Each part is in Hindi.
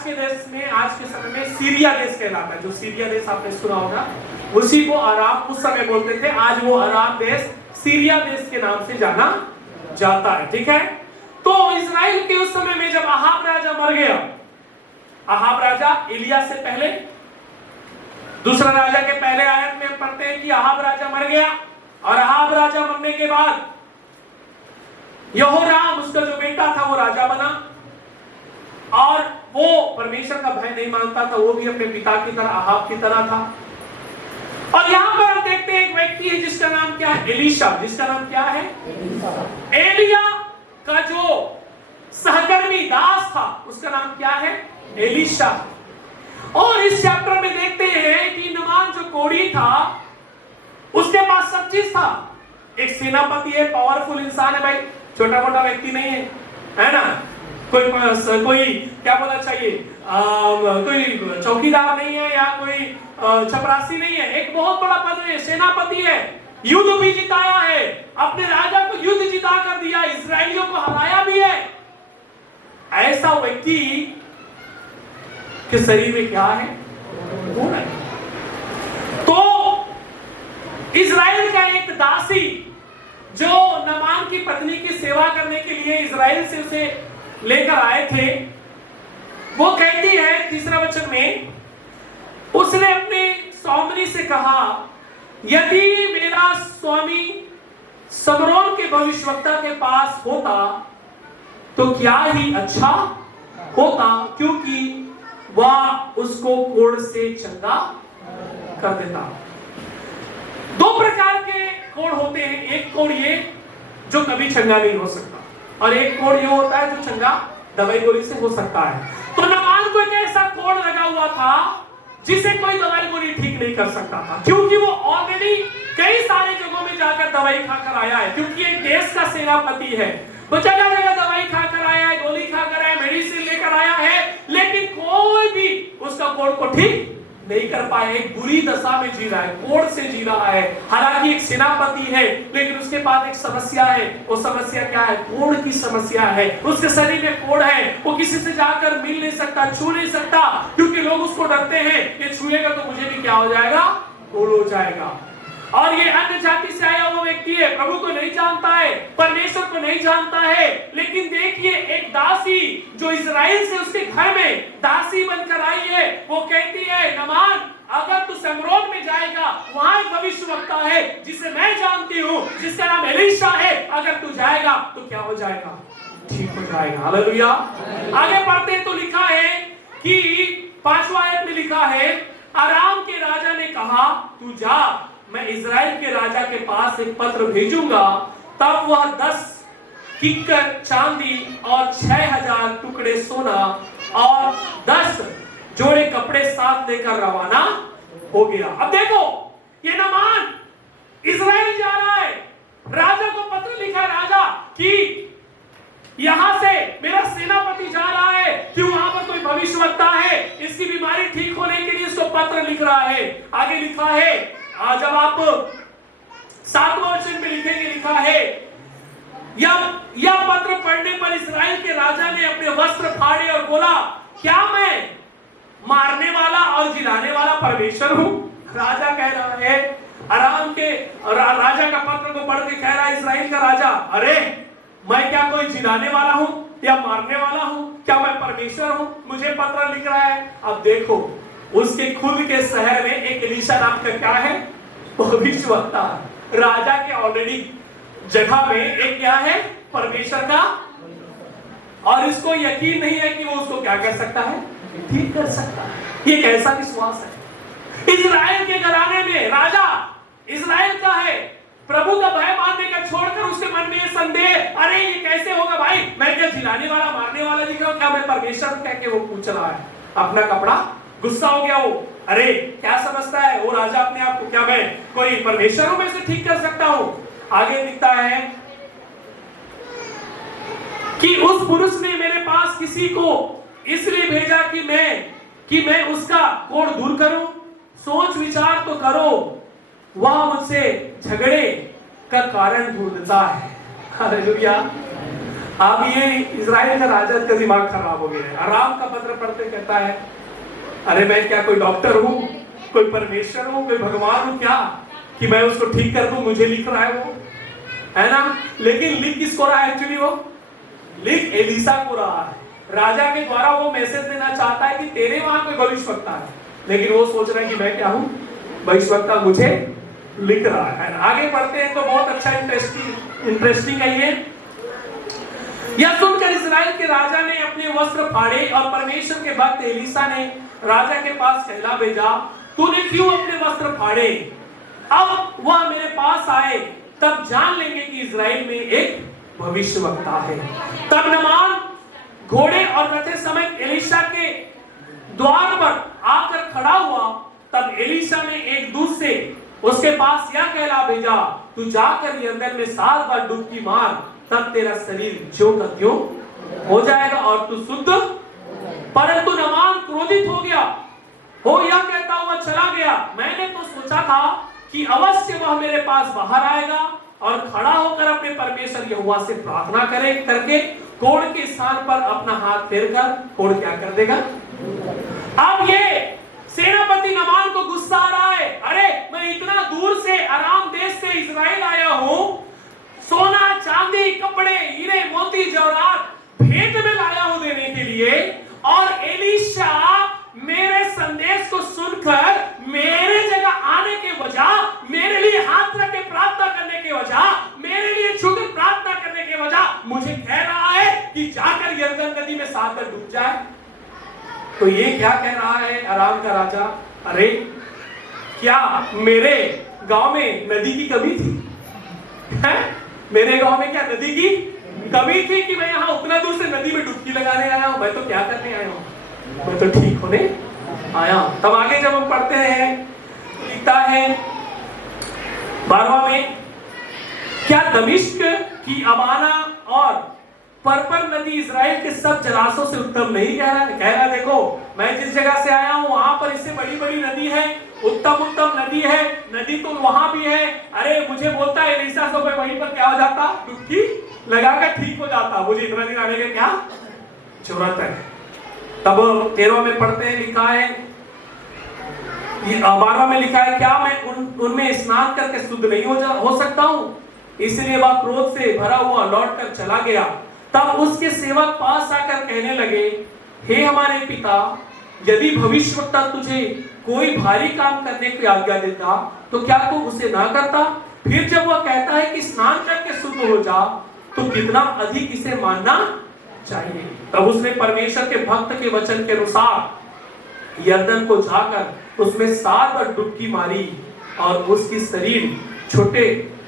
आज के देश में, आज के समय में सीरिया देश कहलाता है। जो सीरिया देश आपने सुना होगा, उसी को अराब उस समय बोलते थे। आज वो अराब देश सीरिया देश के नाम से जाना जाता है। ठीक है, तो इजराइल के उस समय में जब अहाब राजा मर गया, अहाब राजा एलिया से पहले, दूसरा राजा के पहले आयत में हम पढ़ते हैं कि अहाब राजा मर गया, और अहाब राजा मरने के बाद यहोराम उसका जो बेटा था वो राजा बना, और वो परमेश्वर का भय नहीं मानता था, वो भी अपने पिता की तरह, अहाब की तरह था। और यहां पर हम देखते हैं एक व्यक्ति है जिसका नाम क्या है, एलीशा। जिसका नाम क्या है, एलिया का जो सहकर्मी दास था उसका नाम क्या है, एलीशा। और इस चैप्टर में देखते हैं कि नामान जो कोढ़ी था उसके पास सब चीज था। एक सेनापति है, पावरफुल इंसान है भाई, छोटा मोटा व्यक्ति नहीं है ना। कोई क्या बोलना चाहिए, कोई चौकीदार नहीं है या कोई चपरासी नहीं है, एक बहुत बड़ा पद है, सेनापति है, युद्ध भी जिताया है, अपने राजा को युद्ध जिता कर दिया, इस्राएलियों को हराया भी है। ऐसा व्यक्ति के शरीर में क्या है, तो इजराइल का एक दासी जो नामान की पत्नी की सेवा करने के लिए इजराइल से उसे लेकर आए थे, वो कहती है तीसरा वचन में, उसने अपने स्वामी से कहा, यदि मेरा स्वामी समरोन के भविष्यवक्ता के पास होता तो क्या ही अच्छा होता, क्योंकि वह उसको कोढ़ से चंगा कर देता। दो प्रकार के कोढ़ होते हैं, एक कोढ़ ये जो कभी चंगा नहीं हो सकता, और एक कोढ़ ये होता है जो चंगा दवाई गोली से हो सकता है। तो नामान को एक ऐसा कोढ़ लगा हुआ था जिसे कोई दवाई गोली ठीक नहीं कर सकता था, क्योंकि वो ऑलरेडी कई सारे जगहों में जाकर दवाई खाकर आया है, क्योंकि एक देश का सेनापति है, वो जगह जगह दवाई खाकर आया है, गोली खाकर आया, मेडिसिन लेकर आया है, लेकिन कोई भी उसका कोढ़ को ठीक नहीं कर पाए। एक बुरी दशा में जी रहा है, कोढ़ से जी रहा है। हालांकि एक सेनापति है, लेकिन उसके पास एक समस्या है। वो समस्या क्या है, कोढ़ की समस्या है। उसके शरीर में कोढ़ है, वो किसी से जाकर मिल नहीं सकता, छू नहीं सकता, क्योंकि लोग उसको डरते हैं, ये छुएगा तो मुझे भी क्या हो जाएगा, कोढ़ हो जाएगा। और ये अन्य जाति से आया हुआ व्यक्ति है, प्रभु को नहीं जानता है, परमेश्वर को नहीं जानता है। लेकिन देखिए, एक दासी जो इजराइल से उसके घर में दासी बनकर आई है, वो कहती है, नामान अगर तू समरोन में जाएगा, वहां एक भविष्यवक्ता है जिसे मैं जानती हूँ, जिसका नाम एलीशा है, अगर तू जाएगा तो क्या हो जाएगा, ठीक हो जाएगा। हालेलुया। आगे पढ़ते हैं तो लिखा है कि 5वां आयत में लिखा है, अराम के राजा ने कहा, तू जा, मैं इजराइल के राजा के पास एक पत्र भेजूंगा, तब वह 10 किक्कर चांदी और 6000 टुकड़े सोना और 10 जोड़े कपड़े साथ लेकर रवाना हो गया। अब देखो, ये नामान इजराइल जा रहा है, राजा को पत्र लिखा राजा कि यहां से मेरा सेनापति जा रहा है कि वहां पर कोई भविष्यवक्ता है, इसकी बीमारी ठीक होने के लिए इसको पत्र लिख रहा है। आगे लिखा है, जब आप 7वां वचन में लिखेंगे, लिखा है, यह पत्र पढ़ने पर इस्राएल के राजा ने अपने वस्त्र फाड़े और बोला, क्या मैं मारने वाला और जिलाने वाला परमेश्वर हूं? राजा कह रहा है, अराम के राजा का पत्र को पढ़ के कह रहा है इस्राएल का राजा, अरे मैं क्या कोई जिलाने वाला हूं या मारने वाला हूं? क्या मैं परमेश्वर हूं? मुझे पत्र लिख रहा है। अब देखो, उसके खुद के शहर में एक एलीशा नाम का क्या है, भविष्यवक्ता। राजा के ऑलरेडी जगह में एक क्या है, परमेश्वर का, और इसको यकीन नहीं है कि वो उसको क्या कर सकता है, ठीक कर सकता है। ये कैसा विश्वास है। इजराइल के घराने में राजा इजराइल का है, प्रभु का भय मानने का छोड़कर उसके मन में ये संदेह, अरे ये कैसे होगा भाई, मैं क्या जिलाने वाला मारने वाला दिख रहा हूं, क्या मैं परमेश्वर कह के वो पूछ रहा है। अपना कपड़ा, गुस्सा हो गया वो, अरे क्या समझता है वो राजा अपने आप को, क्या मैं कोई परमेश्वर हूं, मैं इसे ठीक कर सकता हूं। आगे लिखता है कि उस पुरुष ने मेरे पास किसी को इसलिए भेजा कि मैं उसका कोढ़ दूर करूं। सोच विचार तो करो, वह मुझसे झगड़े का कारण ढूंढता है। हालेलुया। अब ये इजराइल का राजा का दिमाग खराब हो गया है। आराम का पत्र पढ़ते कहता है, अरे मैं क्या कोई डॉक्टर हूँ, कोई परमेश्वर हूँ, कोई भगवान हूँ क्या कि मैं उसको ठीक कर दूं? मुझे लिख रहा है वो, है ना? लेकिन लिख किसको रहा है? एक्चुअली वो लिख एलीशा को रहा है। राजा के द्वारा वो मैसेज देना चाहता है कि तेरे वहां कोई भविष्यवक्ता है, लेकिन वो सोच रहा है कि मैं क्या हूँ, भविष्यवक्ता मुझे लिख रहा है। आगे बढ़ते हैं तो बहुत अच्छा इंटरेस्टिंग है ये। यह सुनकर इस्राएल के राजा ने अपने वस्त्र फाड़े और परमेश्वर के भक्त एलीशा ने राजा के पास कहला भेजा, तूने क्यों अपने वस्त्र फाड़े? अब वह मेरे पास आए, तब जान लेंगे कि इस्राएल में एक भविष्यवक्ता है। तब नामान घोड़े और रथे समेत एलीशा के द्वार पर आकर खड़ा हुआ। तब एलीशा ने एक दूत से उसके पास यह कहला भेजा, तू जाकर यरदन में 7 बार डुबकी मार, तब तेरा शरीर ज्यों का त्यों हो जाएगा और तू शुद्ध। परंतु नामान क्रोधित हो गया, हो यह कहता हुआ चला गया, मैंने तो सोचा था कि अवश्य वह मेरे पास बाहर आएगा और खड़ा होकर अपने परमेश्वर यहोवा से प्रार्थना करके कोढ़ के स्थान पर अपना हाथ फेरकर कोढ़ क्या कर देगा। अब ये सेनापति नामान को गुस्सा आ रहा है, अरे मैं इतना दूर से आराम देश से इजराइल आया हूं, सोना चांदी कपड़े हीरे मोती जवाहरात भेंट में लाया हूं देने के लिए, और एलीशा मेरे संदेश को सुनकर मेरे जगह आने के वजह, मेरे लिए हाथ रख के प्रार्थना करने के वजह, मेरे लिए झुककर प्रार्थना करने के वजह मुझे कह रहा है कि जाकर यरदन नदी में 7 बार डूब जाए। तो ये क्या कह रहा है अराम का राजा, अरे क्या मेरे गांव में नदी की कमी थी? है? मेरे गांव में क्या नदी की कमी थी कि मैं यहाँ उतना दूर से नदी में डुबकी लगाने आया हूं? मैं तो क्या करने आया हूं, मैं तो ठीक होने आया हूं। तब आगे जब हम पढ़ते हैं, लिखता है 12वां में, क्या दमिश्क की अबाना और पर्पर नदी इजराइल के सब जलाशयों से उत्तम नहीं? कह रहा देखो मैं जिस जगह से आया हूं वहां पर इससे बड़ी बड़ी नदी है, उत्तम उत्तम नदी है, नदी तो वहां भी है। अरे मुझे बोलता है एलीशा तो मैं वहीं पर क्या हो जाता, डुबकी लगाकर ठीक हो जाता, मुझे इतना दिन आने का क्या जरूरत है। तब 13वां में पढ़ते हैं, लिखा है 12वां में लिखा है, क्या मैं उनमें स्नान करके शुद्ध नहीं हो सकता हूं? इसलिए वह क्रोध से भरा हुआ लौटकर चला गया। तब उसके सेवक पास आकर कहने लगे, हे हमारे पिता, यदि भविष्यवक्ता तुझे कोई भारी काम करने की आज्ञा देता तो क्या तू उसे ना करता? फिर जब वह कहता है कि स्नान करके शुद्ध हो जा, तो कितना अधिक इसे मानना चाहिए। तब उसने परमेश्वर के भक्त के वचन के अनुसार यरदन को जाकर उसमें 7 बार डुबकी मारी और उसकी शरीर छोटे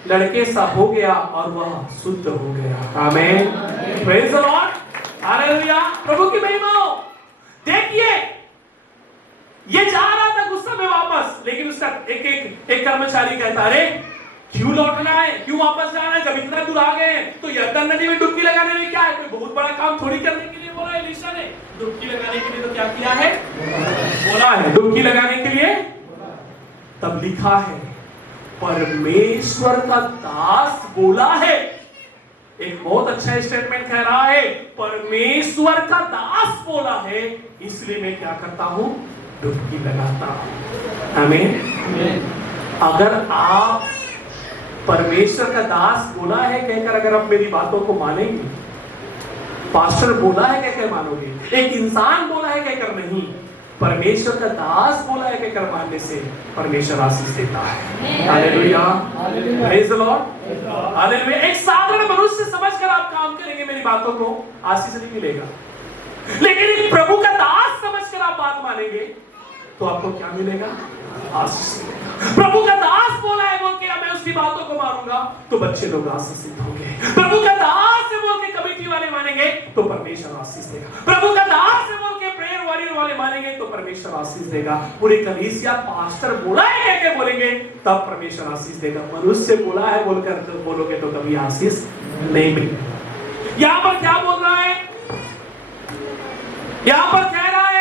लड़के सा हो गया और वह शुद्ध हो गया। आमीन, प्रेज द लॉर्ड, हालेलुया, प्रभु की महिमा हो। देखिए ये जा रहा था गुस्से में वापस, लेकिन उसका एक कर्मचारी कहता, अरे क्यों लौटना है, क्यों वापस जाना है, जब इतना दूर आ गए तो यरदन नदी में डुबकी लगाने में क्या है, कोई बहुत बड़ा काम थोड़ी करने के लिए बोला एलीशा ने। डुबकी लगाने के लिए तो क्या किया है, बोला है डुबकी लगाने के लिए। तब लिखा है परमेश्वर का दास बोला है, एक बहुत अच्छा स्टेटमेंट कह रहा है, परमेश्वर का दास बोला है, इसलिए मैं क्या करता हूं, डुबकी लगाता हूं। आमीन। अगर आप परमेश्वर का दास बोला है कहकर अगर आप मेरी बातों को मानेंगे, पास्टर बोला है कहकर मानोगे, एक इंसान बोला है कहकर नहीं, परमेश्वर का दास बोला है कहकर मानने से परमेश्वर आशीष देता है। Hallelujah, praise the Lord, hallelujah. एक साधारण मनुष्य समझकर आप काम करेंगे, मेरी बातों को आशीष नहीं मिलेगा, लेकिन एक प्रभु का दास समझकर आप बात मानेंगे तो आपको क्या मिलेगा, आशीष मिलेगा। प्रभु का दास बोला है बोल के मैं उसकी बातों को मानूंगा तो बच्चे लोग आशीषित होंगे। प्रभु का दास से बोल के कमिटी वाले मानेंगे तो परमेश्वर आशीष देगा। प्रभु का दास से बोल के प्रेयर वॉरियर वाले मानेंगे तो परमेश्वर आशीष देगा। पूरी कलीसिया पास्टर बोला है कह के बोलेंगे तब परमेश्वर आशीष देगा। मनुष्य बोला है बोलकर जब बोलोगे तो कभी आशीष नहीं मिलेगा। यहां पर क्या बोल रहा है, यहां पर कह रहा है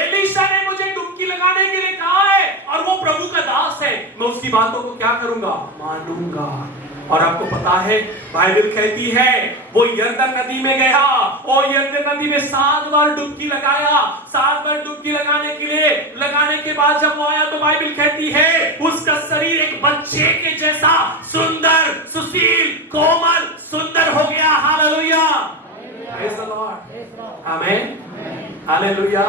एलीशा ने मुझे डुबकी लगाने के लिए कहा है और वो प्रभु का दास है, मैं उसकी बातों को क्या करूंगा, मानूंगा। और आपको पता है बाइबल कहती है वो यरदन नदी में गया और यरदन नदी में 7 बार डुबकी लगाया। 7 बार डुबकी लगाने के बाद जब वो आया तो बाइबल कहती है उसका शरीर एक बच्चे के जैसा सुंदर, सुशील, कोमल, सुंदर हो गया। हालेलुया, प्रेज द लॉर्ड, आमीन, हालेलुया।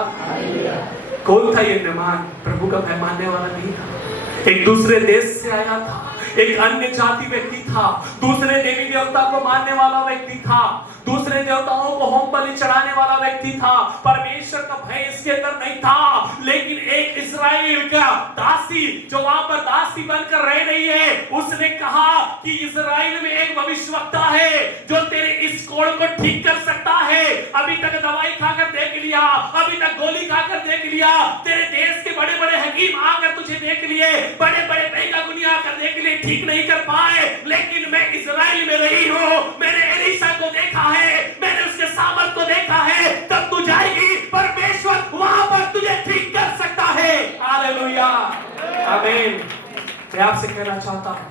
कौन था ये नमान? प्रभु का भय मानने वाला नहीं था, एक दूसरे देश से आया था, एक अन्य जाति व्यक्ति था, दूसरे देवी देवता को मानने वाला व्यक्ति था, दूसरे देवताओं को होम बलि चढ़ाने वाला व्यक्ति था। परमेश्वर का भय इसके अंदर नहीं था, लेकिन एक इस्राएल का दासी जो वहां पर दासी बनकर रह रही है, उसने कहा कि इस्राएल में एक भविष्यवक्ता है जो तेरे इस कोड़ को ठीक कर सकता है। अभी तक दवाई खाकर देख लिया, अभी तक गोली खाकर देख लिया, तेरे देश के बड़े बड़े हकीम आकर तुझे देख लिए, बड़े बड़े बेगा गुनी आकर देख लिए, ठीक नहीं कर पाए, लेकिन मैं इस्राएल में रही हूं, मैंने एलीशा को देखा है, मैंने उसके सामर्थ को देखा है, तब तू जाएगी, परमेश्वर वहां पर तुझे ठीक कर सकता है। हालेलुया, आमीन। मैं आपसे कहना चाहता हूं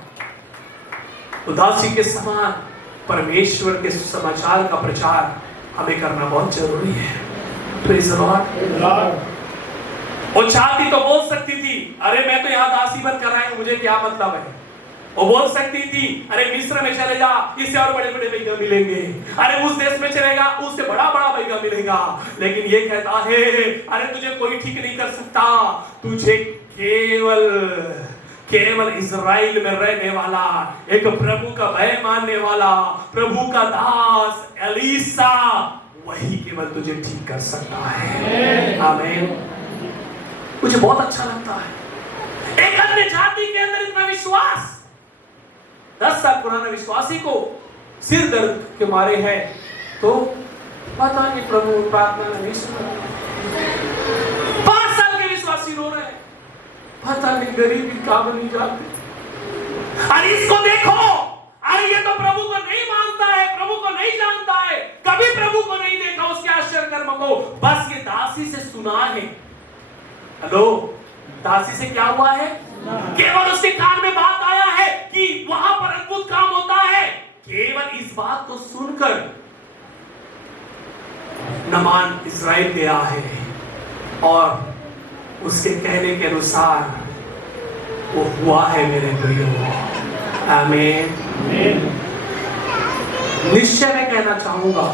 उदासी के समान परमेश्वर के समाचार का प्रचार हमें करना बहुत जरूरी है। Praise the Lord. वो चाहती तो बोल सकती थी अरे मैं तो यहाँ दासी बन कर रहा हूं, मुझे क्या मतलब है। वो बोल सकती थी अरे मिस्र में चले जा, इससे और बड़े बड़े बैगा मिलेंगे, अरे उस देश में चलेगा उससे बड़ा बड़ा बैगा मिलेगा, लेकिन ये कहता है अरे तुझे कोई ठीक नहीं कर सकता, तुझे केवल इज़राइल में रहने वाला एक प्रभु का भय मानने वाला प्रभु का दास एलीशा, वही केवल तुझे ठीक कर सकता है। आमीन। मुझे बहुत अच्छा लगता है एक अन्य जाति के अंदर इतना विश्वास। 10 साल पुराना विश्वासी को सिर दर्द के मारे है तो पता नहीं प्रभु प्रार्थना नहीं सुना। 5 साल के विश्वासी रो रहे हैं, पता नहीं गरीबी कहां बनी जाती। अरे इसको देखो, अरे ये तो प्रभु को नहीं मानता है, प्रभु को नहीं जानता है, कभी प्रभु को नहीं देखा उसके आश्चर्य कर्म को, बस ये दासी से सुना है। हेलो, दासी से क्या हुआ है? केवल उसके कान में बात आया है कि वहां पर अद्भुत काम होता है। केवल इस बात को सुनकर नमान इस्राएल गया है और उसके कहने के अनुसार वो हुआ है मेरे प्रियो। आमीन। निश्चय मैं कहना चाहूंगा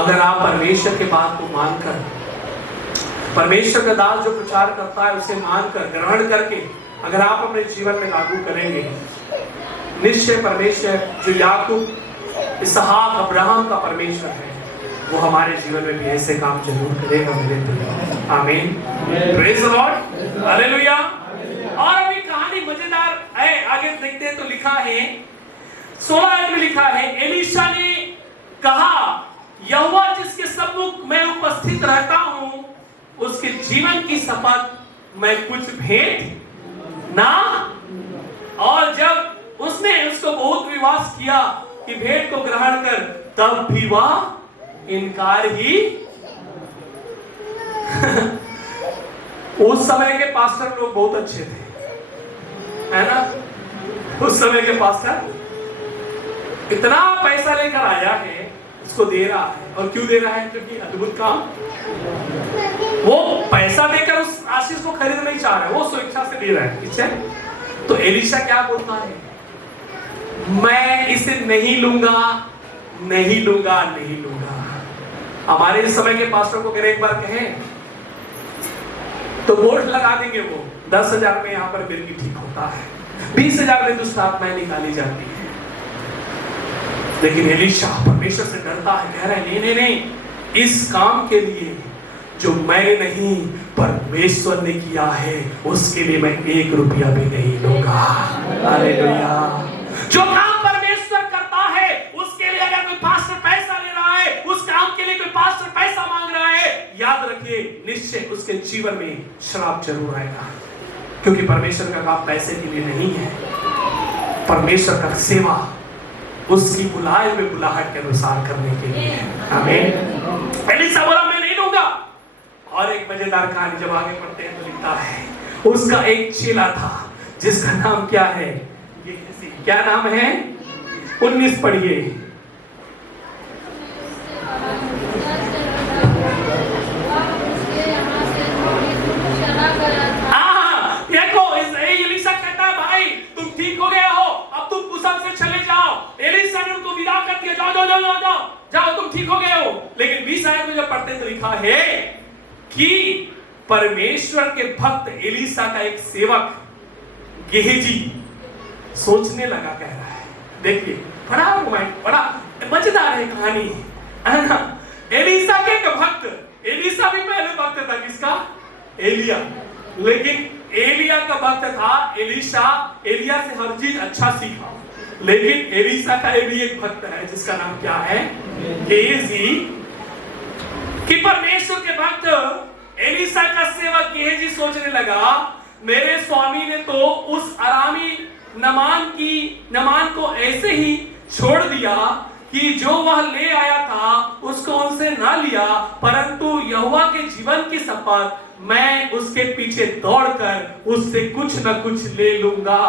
अगर आप परमेश्वर के बात को मानकर, परमेश्वर का दास जो प्रचार करता है उसे मानकर ग्रहण करके अगर आप अपने जीवन में लागू करेंगे, निश्चय परमेश्वर जो याकूब, इसहाक, अब्राहम का परमेश्वर है वो हमारे जीवन में भी ऐसे काम जरूर करेगा मेरे प्रिय। आमीन। Praise the Lord, hallelujah. और अभी कहानी मजेदार है, आगे देखते हैं तो लिखा है 16 में लिखा है एलीशा ने कहा यहोवा जिसके सम्मुख मैं उपस्थित रहता हूं उसके जीवन की शपथ मैं कुछ भेंट ना। और जब उसने उसको बहुत विश्वास किया कि भेंट को ग्रहण कर, तब भी वह इनकार ही। उस समय के पास्टर लोग बहुत अच्छे थे, है ना। उस समय के पास्टर इतना पैसा लेकर आया है, उसको दे रहा है, और क्यों दे रहा है? क्योंकि अद्भुत काम। वो पैसा देकर उस आशीष को खरीद नहीं चाह रहा है, वो स्वेच्छा से दे रहा है। ठीक है, तो एलीशा क्या बोलता है? मैं इसे नहीं लूंगा, नहीं लूंगा, नहीं लूंगा। हमारे इस समय के पास्टर को अगर एक बार कहें तो वोट लगा देंगे, वो 10,000 में यहाँ पर मिर्गी ठीक होता है, 20,000 में दुष्ट आत्माएं निकाली जाती है। लेकिन एलीशा परमेश्वर से डरता है, कह रहा है नहीं नहीं नहीं, इस काम के लिए जो मैं नहीं परमेश्वर ने किया है उसके लिए मैं 1 रुपया भी नहीं लूंगा। हालेलुया। जो काम परमेश्वर करता है उसके लिए अगर कोई पास्टर पैसा ले रहा है, उस काम के लिए कोई पास्टर पैसा मांग रहा है, याद रखिए निश्चय उसके जीवन में श्राप जरूर आएगा, क्योंकि परमेश्वर का काम पैसे के लिए नहीं है। परमेश्वर का सेवा उसकी बुलाए हुए बुलाहट के अनुसार करने के लिए। आमीन। एलीशा बोला मैं नहीं लूंगा। और एक मजेदार कहानी जब आगे पढ़ते हैं तो लिखता है उसका एक चेला था जिसका नाम क्या है? गेहजी। क्या नाम है? 19 पढ़िए। देखो एलीशा कहता है भाई तुम ठीक हो गया हो, अब तुम कुशल से चले जाओ। एलीशा ने उनको विदा कर दिया, जाओ जाओ जाओ जाओ जाओ जाओ, तुम ठीक हो गए हो। लेकिन 20 आयत में जब पढ़ते तो लिखा है कि परमेश्वर के भक्त एलीशा का एक सेवक गेहजी सोचने लगा, कह रहा है, देखिए बड़ा रोमांटिक, बड़ा मजेदार है कहानी, है ना। एलीशा के एक भक्त, एलीशा भी पहले भक्त था किसका? एलिया। लेकिन एलिया का भक्त था एलीशा, एलिया से हर चीज अच्छा सीखा। लेकिन एलीशा का भी एक भक्त है जिसका नाम क्या है? गेहजी। कि परमेश्वर के भक्त एलीशा का सेवक गेहजी सोचने लगा, मेरे स्वामी ने तो उस अरामी नमान को ऐसे ही छोड़ दिया कि जो वह ले आया था उसको उनसे ना लिया, परंतु यहोवा के जीवन की शपथ मैं उसके पीछे दौड़कर उससे कुछ न कुछ ले लूंगा।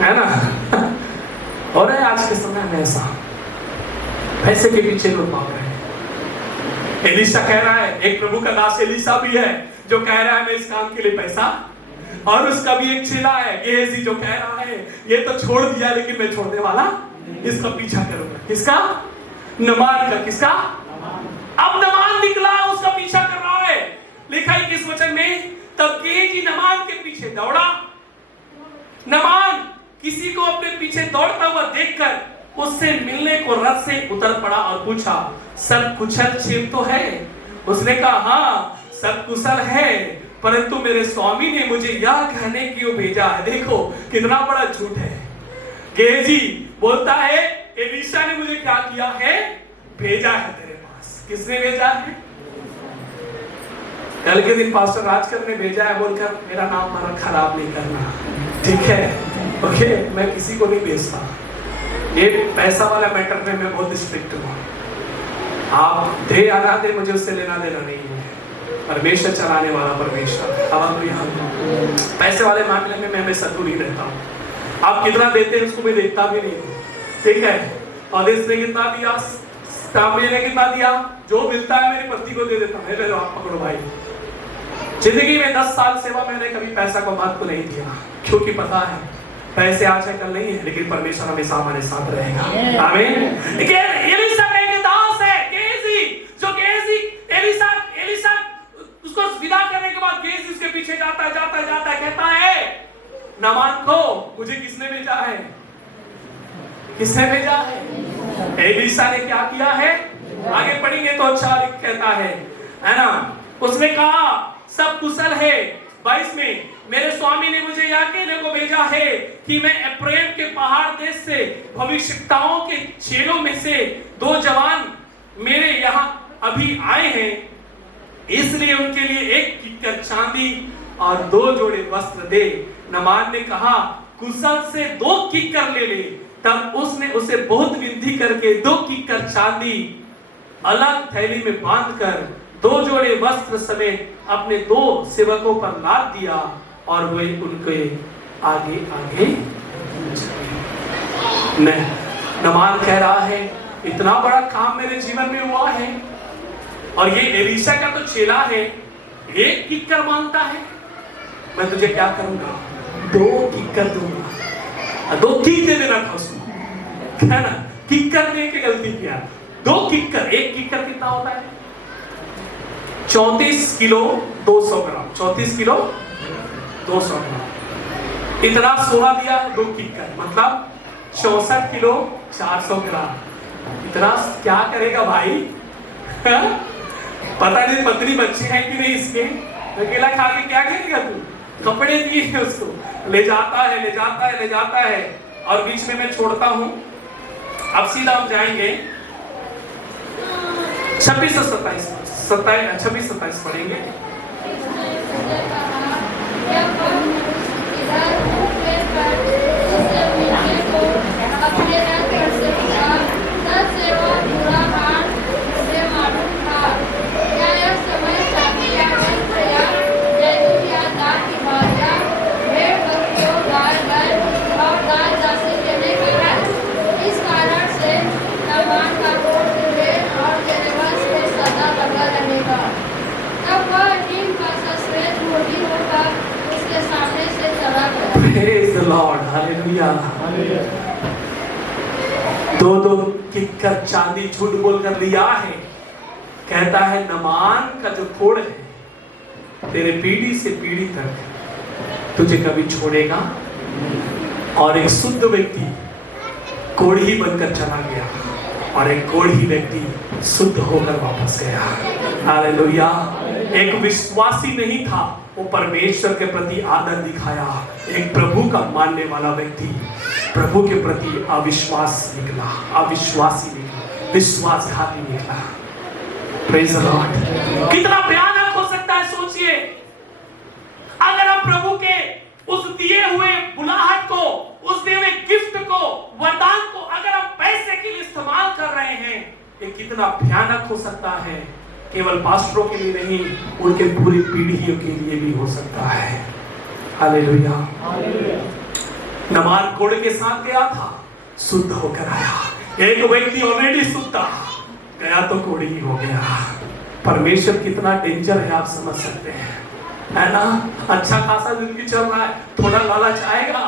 है ना? और है आज के समय में ऐसा, पैसे के पीछे लोग भाग रहे हैं। एलीशा कह रहा है, एक प्रभु का दास एलीशा भी है जो कह रहा है मैं इस काम के लिए पैसा, और उसका भी एक चेला है गेहजी जो कह रहा है ये तो छोड़ दिया लेकिन मैं छोड़ने वाला, इसका पीछा करूंगा। किसका? नमान का। किसका? अब नमान निकला, उसका पीछा कर रहा है। लिखा है किस वचन में? तब गेहजी नमान के पीछे दौड़ा। नमान किसी को अपने पीछे दौड़ता हुआ देखकर उससे मिलने को रथ से उतर पड़ा और पूछा, सब कुशल क्षेम तो है? उसने कहा हाँ सब कुशल है, परंतु मेरे स्वामी ने मुझे यह कहने क्यों भेजा है। देखो कितना बड़ा झूठ है। गेहजी बोलता है एलीशा ने मुझे क्या किया है? भेजा है तेरे पास। किसने भेजा है? कल के दिन पास्टर राजकर ने भेजा है बोलकर मेरा नाम मारा खराब नहीं करना, ठीक है? ओके, मैं किसी को नहीं भेजता। ये पैसा वाला मैटर में मैं बहुत स्ट्रिक्ट हूँ। आप दे या ना दे मुझे उससे लेना देना नहीं है। परमेश्वर चलाने वाला परमेश्वर। अब हम यहाँ पैसे वाले मामले में मैं हमेशा दूर ही रहता हूँ। आप कितना देते हैं उसको मैं देखता भी नहीं हूँ, ठीक है? और इसने कितना दिया, सामने ने कितना दिया, जो मिलता है मेरे पति को दे देता हूँ। ले लो आप पकड़ो भाई। जिंदगी में 10 साल सेवा मैंने कभी पैसा को महत्व नहीं दिया, क्योंकि पता है पैसे आज है कल नहीं है, लेकिन परमेश्वर हमेशा हमारे साथ रहेगा। आमीन। एलीशा का एक दास है गेहजी, जो गेहजी एलीशा उसको विदा करने के बाद गेहजी उसके पीछे जाता कहता है नामान को मुझे किसने भेजा है? किसने भेजा है? एलीशा ने क्या किया है? आगे पढ़ेंगे तो अच्छा कहता है ना। उसने कहा सब कुशल है। 22 में मेरे स्वामी ने मुझे यह कहने को भेजा है कि मैं एफ्राइम के पहाड़ देश से भविष्यवक्ताओं के चेलों में से 2 जवान मेरे यहाँ अभी आए हैं, इसलिए उनके लिए 1 किक्कर चांदी और 2 जोड़े वस्त्र दे। नमान ने कहा कुशल से 2 किक्कर ले ले। तब उसने उसे बहुत विनती करके 2 किक्कर चांदी अलग थैली में बांधकर 2 जोड़े वस्त्र समेत अपने 2 सेवकों पर लाद दिया और वे उनके आगे आगे नमान कह रहा है इतना बड़ा काम मेरे जीवन में हुआ है, और ये एलीशा का तो चेला है, 1 किक्कर मांगता है, मैं तुझे क्या करूंगा? 2 किक्कर दूंगा। 2 किक दे देना था उसको, है ना? किक्कर दे के गलती किया। 2 किक्कर, 1 किक्कर कितना होता है? 34 किलो 200 ग्राम। 34 किलो 200 ग्राम। इतना सोना दिया 2 किक्कर, मतलब 64 किलो 400 ग्राम। इतना क्या करेगा भाई? पता नहीं पत्नी बच्चे हैं कि नहीं इसके, अकेला खा के क्या करेगा तू? कपड़े दिए हैं उसको, ले जाता है और बीच में मैं छोड़ता हूं। अब सीधा हम जाएंगे 26 से 27 पढ़ेंगे। हालेलुया। दो किक्कर चांदी झूठ बोलकर लिया है। कहता है नमान का जो कोड़ है तेरे पीढ़ी से पीढ़ी तक तुझे कभी छोड़ेगा। और एक शुद्ध व्यक्ति कोढ़ी बनकर चला गया और एक कोढ़ी व्यक्ति शुद्ध होकर वापस गया। हालेलुया। एक विश्वासी नहीं था, वो परमेश्वर के प्रति आदर दिखाया। एक प्रभु का मानने वाला व्यक्ति प्रभु के प्रति अविश्वासी निकला, विश्वासघाती निकला। Praise the Lord. कितना भयानक हो सकता है सोचिए, अगर हम प्रभु के उस दिए हुए बुलाहट को, उस दिए हुए गिफ्ट को, वरदान को अगर हम पैसे के लिए इस्तेमाल कर रहे हैं, ये कितना भयानक हो सकता है। केवल पास्टरों के लिए नहीं, उनके पूरी पीढ़ियों के लिए भी हो सकता है। हालेलुया। नमान कोड़ के साथ गया था, शुद्ध होकर आया। एक व्यक्ति ऑलरेडी शुद्ध था, गया तो कोड़ी ही हो गया। परमेश्वर कितना डेंजर है आप समझ सकते हैं, है ना। अच्छा खासा जिंदगी चल रहा है, थोड़ा लालच आएगा,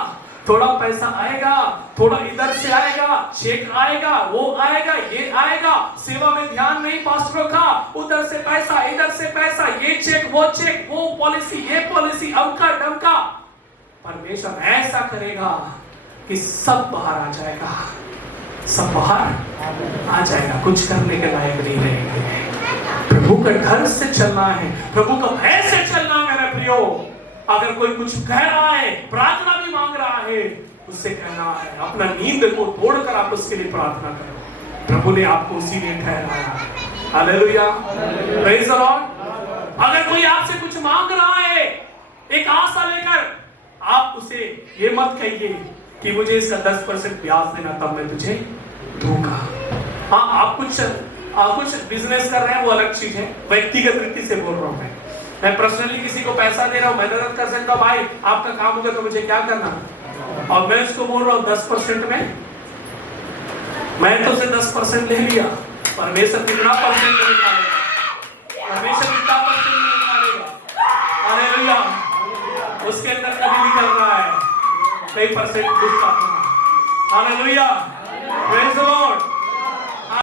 थोड़ा पैसा आएगा, थोड़ा इधर से आएगा, चेक आएगा, वो आएगा, ये आएगा, सेवा में ध्यान नहीं पास्टरों का, उधर से पैसा, इधर से पैसा, ये चेक, वो पॉलिसी, ये पॉलिसी, अमका डमका। परमेश्वर ऐसा करेगा कि सब बाहर आ जाएगा, सब बाहर आ जाएगा, कुछ करने के लायक नहीं रहेंगे। प्रभु का डर से चलना है, प्रभु का भय से चलना है मेरे प्रियो। अगर कोई कुछ कह रहा है, प्रार्थना भी मांग रहा है, उससे कहना है अपना नींद को तोड़कर आप उसके लिए प्रार्थना करो। प्रभु ने आपको उसी लिए ठहराया है। Hallelujah, praise the Lord. अगर कोई आपसे कुछ मांग रहा है एक आशा लेकर, आप उसे ये मत कहिए कि मुझे इसका 10% ब्याज देना तब मैं तुझे दूंगा। हाँ, आप कुछ बिजनेस कर रहे हैं, वो अलग चीज है, व्यक्तिगत रीति से बोल रहा हूं मैं पर्सनली किसी को पैसा दे रहा हूं, मैं मदद कर सकता हूं, भाई आपका काम होगा तो मुझे क्या करना। और मैं उसको बोल रहा हूं 10% में, मैं तो उसे 10% ले लिया, परमेश्वर कितना परसेंट निकालेगा, परमेश्वर कितना परसेंट निकालेगा। हालेलुया। उसके अंदर कभी निकल रहा है कई परसेंट दुख का। Hallelujah, praise the Lord.